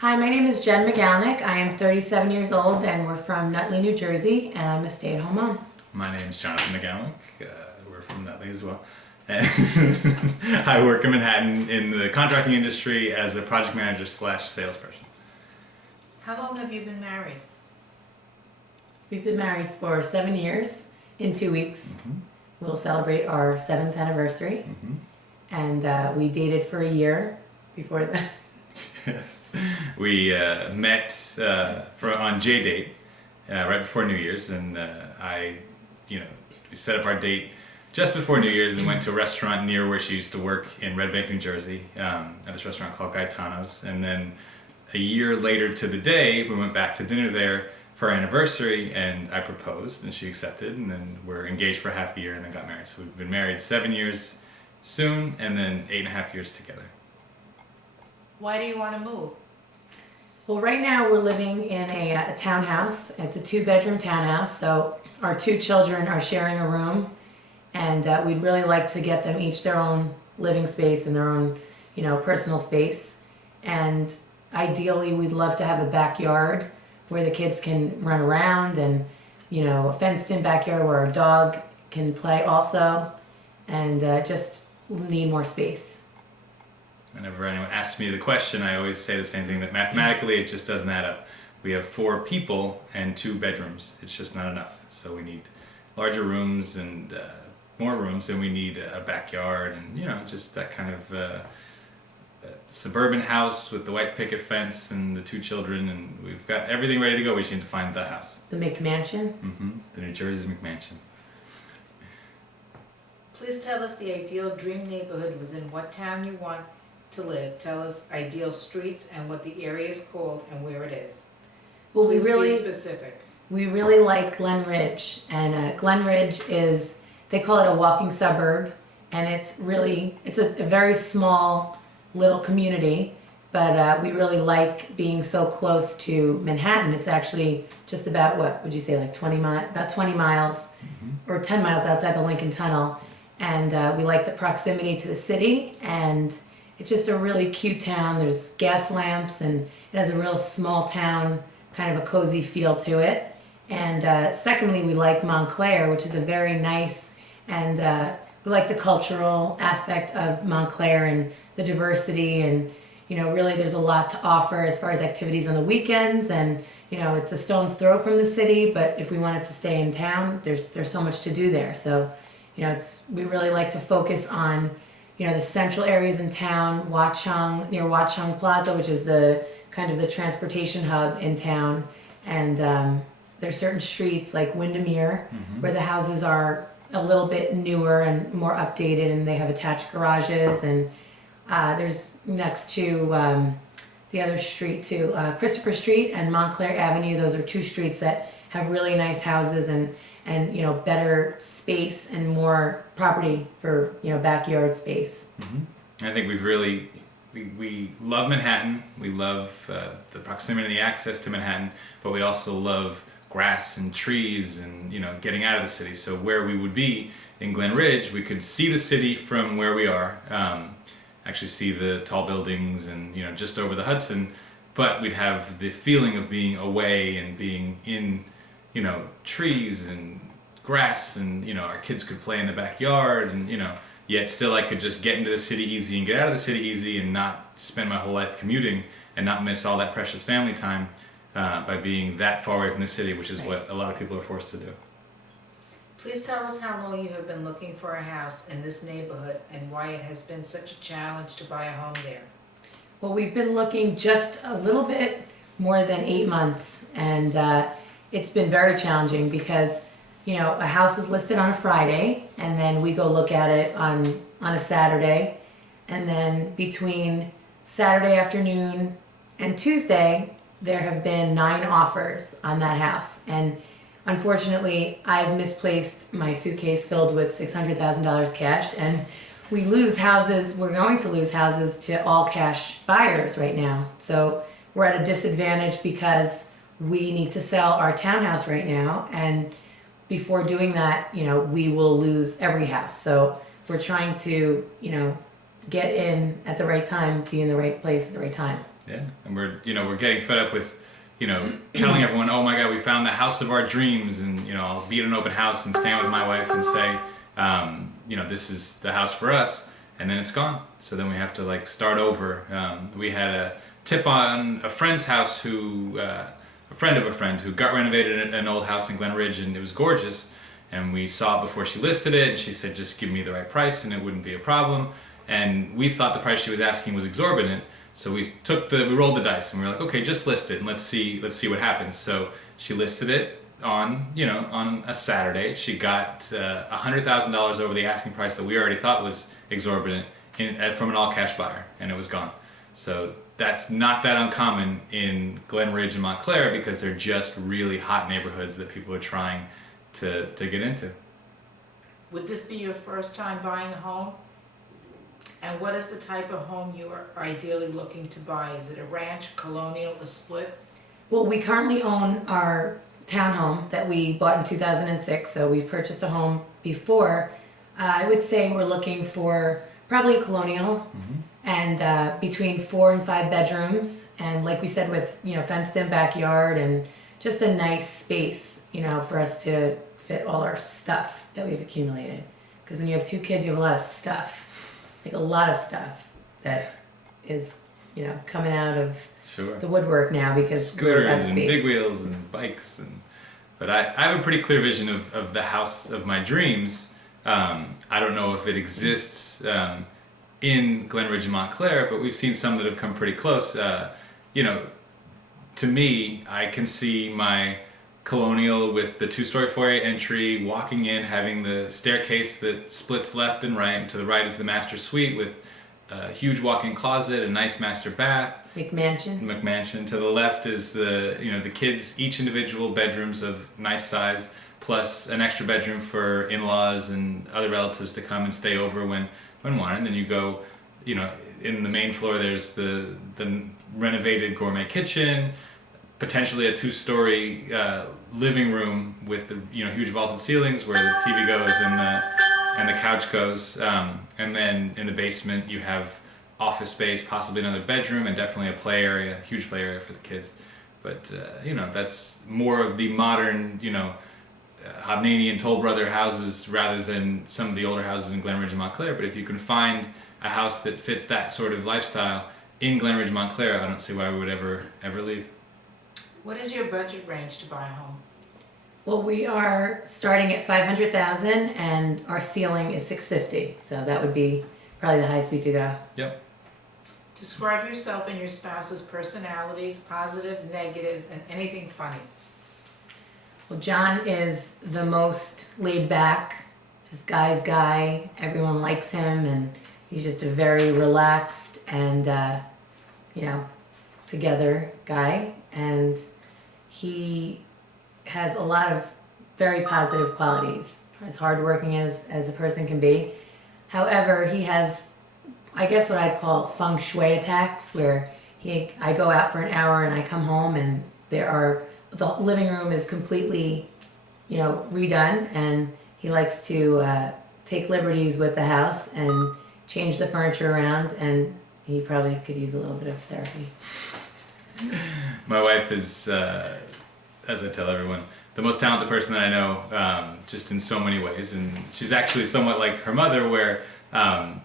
Hi, my name is Jen Magalnick. I am 37 years old and we're from Nutley, New Jersey, and I'm a stay-at-home mom. My name is Jonathan Magalnick. We're from Nutley as well. And I work in Manhattan in the contracting industry as a project manager / salesperson. How long have you been married? We've been married for 7 years in 2 weeks. Mm-hmm. We'll celebrate our 7th anniversary. Mm-hmm. And we dated for a year before that. Yes. We met on J-Date right before New Year's, and we set up our date just before New Year's and went to a restaurant near where she used to work in Red Bank, New Jersey, at this restaurant called Gaetano's. And then a year later to the day, we went back to dinner there for our anniversary, and I proposed, and she accepted, and then we're engaged for half a year and then got married. So we've been married 7 years soon, and then 8.5 years together. Why do you want to move? Well, right now we're living in a townhouse. It's a 2-bedroom townhouse, so our 2 children are sharing a room, and we'd really like to get them each their own living space and their own, personal space. And ideally, we'd love to have a backyard where the kids can run around, and a fenced-in backyard where our dog can play also, and just need more space. Whenever anyone asks me the question, I always say the same thing, that mathematically it just doesn't add up. We have 4 people and 2 bedrooms. It's just not enough. So we need larger rooms and more rooms, and we need a backyard and, just that kind of suburban house with the white picket fence and the 2 children, and we've got everything ready to go. We just need to find the house. The McMansion. Mm-hmm. The New Jersey McMansion. Please tell us the ideal dream neighborhood within what town you want to live. Tell us ideal streets and what the area is called and where it is. Well, Please be specific. We really like Glen Ridge, and Glen Ridge is, they call it a walking suburb, and it's a very small little community, but we really like being so close to Manhattan. It's actually just about, what would you say, like 20 miles, Mm-hmm. or 10 miles outside the Lincoln Tunnel, and we like the proximity to the city, and it's just a really cute town. There's gas lamps, and it has a real small town, kind of a cozy feel to it. And secondly, we like Montclair, which is a very nice, and we like the cultural aspect of Montclair and the diversity, and really there's a lot to offer as far as activities on the weekends, and it's a stone's throw from the city, but if we wanted to stay in town, there's so much to do there. So we really like to focus on the central areas in town, near Watchung Plaza, which is the kind of the transportation hub in town. And there's certain streets like Windermere, Mm-hmm. where the houses are a little bit newer and more updated, and they have attached garages. And there's next to the other street too, Christopher Street and Montclair Avenue. Those are 2 streets that have really nice houses and better space and more property for backyard space. Mm-hmm. I think we love Manhattan. We love the proximity and the access to Manhattan, but we also love grass and trees and getting out of the city. So where we would be in Glen Ridge, we could see the city from where we are, actually see the tall buildings and just over the Hudson, but we'd have the feeling of being away and being in trees and grass, and our kids could play in the backyard, and yet still I could just get into the city easy and get out of the city easy and not spend my whole life commuting and not miss all that precious family time by being that far away from the city, which is what a lot of people are forced to do. Please tell us how long you have been looking for a house in this neighborhood and why it has been such a challenge to buy a home there. Well, we've been looking just a little bit more than 8 months, and it's been very challenging because a house is listed on a Friday, and then we go look at it on a Saturday, and then between Saturday afternoon and Tuesday there have been 9 offers on that house. And unfortunately, I've misplaced my suitcase filled with $600,000 cash, and we lose houses. We're going to lose houses to all cash buyers right now. So we're at a disadvantage because we need to sell our townhouse right now, and before doing that, we will lose every house. So we're trying to, get in at the right time, be in the right place at the right time. Yeah, and we're getting fed up with, telling everyone, oh my God, we found the house of our dreams, and I'll be at an open house and stand with my wife and say, this is the house for us, and then it's gone. So then we have to like start over. We had a tip on a friend's house a friend of a friend who got renovated an old house in Glen Ridge, and it was gorgeous. And we saw it before she listed it, and she said, just give me the right price and it wouldn't be a problem. And we thought the price she was asking was exorbitant. So we rolled the dice and we were like, okay, just list it and let's see what happens. So she listed it on a Saturday. She got $100,000 over the asking price that we already thought was exorbitant from an all cash buyer, and it was gone. So that's not that uncommon in Glen Ridge and Montclair, because they're just really hot neighborhoods that people are trying to get into. Would this be your first time buying a home? And what is the type of home you are ideally looking to buy? Is it a ranch, colonial, a split? Well, we currently own our townhome that we bought in 2006, so we've purchased a home before. I would say we're looking for probably a colonial, and between 4 and 5 bedrooms, and like we said, with fenced in backyard and just a nice space, for us to fit all our stuff that we've accumulated. Because when you have 2 kids, you have a lot of stuff. Like a lot of stuff that is, coming out of the woodwork now because we're out of scooters and big wheels and bikes, but I have a pretty clear vision of the house of my dreams. I don't know if it exists in Glen Ridge and Montclair, but we've seen some that have come pretty close. To me, I can see my colonial with the 2-story foyer entry, walking in, having the staircase that splits left and right, and to the right is the master suite with a huge walk-in closet, a nice master bath. McMansion. To the left is the kids, each individual bedrooms of nice size, plus an extra bedroom for in-laws and other relatives to come and stay over when wanted. And then you go, in the main floor there's the renovated gourmet kitchen, potentially a 2-story living room with the huge vaulted ceilings where the TV goes and the couch goes, and then in the basement you have office space, possibly another bedroom, and definitely a play area, huge play area for the kids. But that's more of the modern Hobnanian Toll Brother houses rather than some of the older houses in Glen Ridge and Montclair. But if you can find a house that fits that sort of lifestyle in Glen Ridge and Montclair, I don't see why we would ever leave. What is your budget range to buy a home? Well, we are starting at $500,000 and our ceiling is $650,000, so that would be probably the highest we could go. Yep. Describe yourself and your spouse's personalities, positives, negatives, and anything funny. Well, John is the most laid back, just guy's guy. Everyone likes him, and he's just a very relaxed and together guy, and he has a lot of very positive qualities, as hardworking as a person can be. However, he has, I guess, what I'd call feng shui attacks, where I go out for an hour and I come home and the living room is completely redone, and he likes to take liberties with the house and change the furniture around, and he probably could use a little bit of therapy. My wife is, as I tell everyone, the most talented person that I know, just in so many ways. And she's actually somewhat like her mother, where, when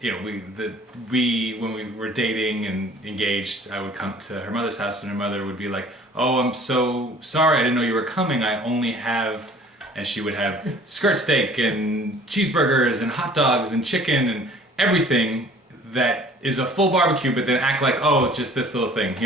we were dating and engaged, I would come to her mother's house and her mother would be like, "Oh, I'm so sorry, I didn't know you were coming. I only have," and she would have skirt steak and cheeseburgers and hot dogs and chicken and everything that is a full barbecue, but then act like, oh, just this little thing,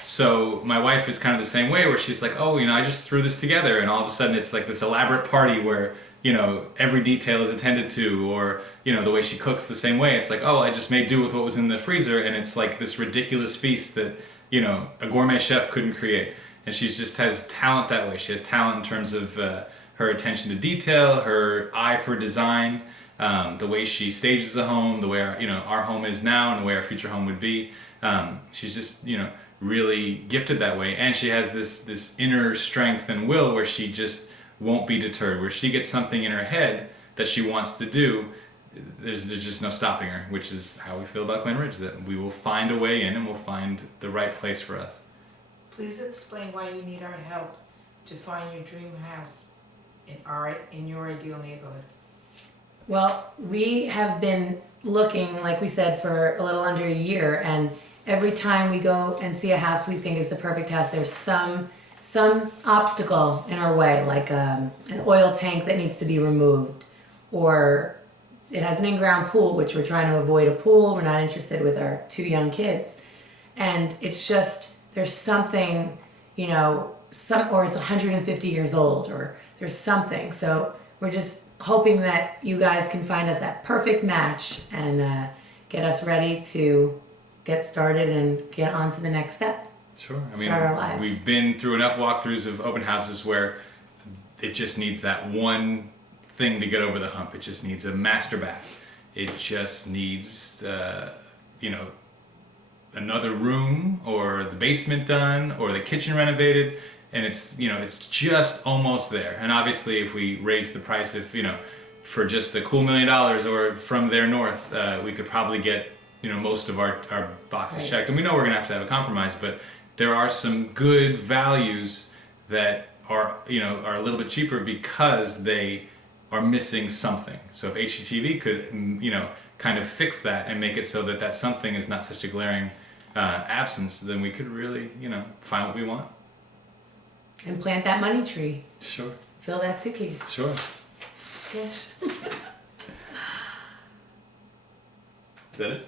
So my wife is kind of the same way, where she's like, oh, I just threw this together, and all of a sudden it's like this elaborate party where, every detail is attended to, or, the way she cooks the same way. It's like, oh, I just made do with what was in the freezer, and it's like this ridiculous feast that, a gourmet chef couldn't create. And she just has talent that way. She has talent in terms of her attention to detail, her eye for design, the way she stages a home, the way our home is now, and the way our future home would be. She's just really gifted that way, and she has this inner strength and will where she just won't be deterred. Where she gets something in her head that she wants to do, there's just no stopping her, which is how we feel about Glen Ridge, that we will find a way in and we'll find the right place for us. Please explain why you need our help to find your dream house in your ideal neighborhood. Well, we have been looking, like we said, for a little under a year, and every time we go and see a house we think is the perfect house, there's some obstacle in our way, like an oil tank that needs to be removed, or it has an in-ground pool, which we're trying to avoid a pool. We're not interested with our 2 young kids. And it's just, there's something, you know, or it's 150 years old, or there's something. So we're just hoping that you guys can find us that perfect match and get us ready to get started and get on to the next step. Sure. I Start our lives. We've been through enough walkthroughs of open houses where it just needs that one thing to get over the hump. It just needs a master bath. It just needs, you know, another room, or the basement done, or the kitchen renovated, and it's, you know, it's just almost there. And obviously, if we raise the price, if, you know, for just a cool $1 million or from there north, we could probably get, you know, most of our boxes Right. checked. And we know we're gonna have to have a compromise, but there are some good values that are, you know, are a little bit cheaper because they are missing something. So if HGTV could, you know, kind of fix that and make it so that that something is not such a glaring absence, then we could really, you know, find what we want. And plant that money tree. Sure. Fill that suitcase. Sure. Yes. Is that it?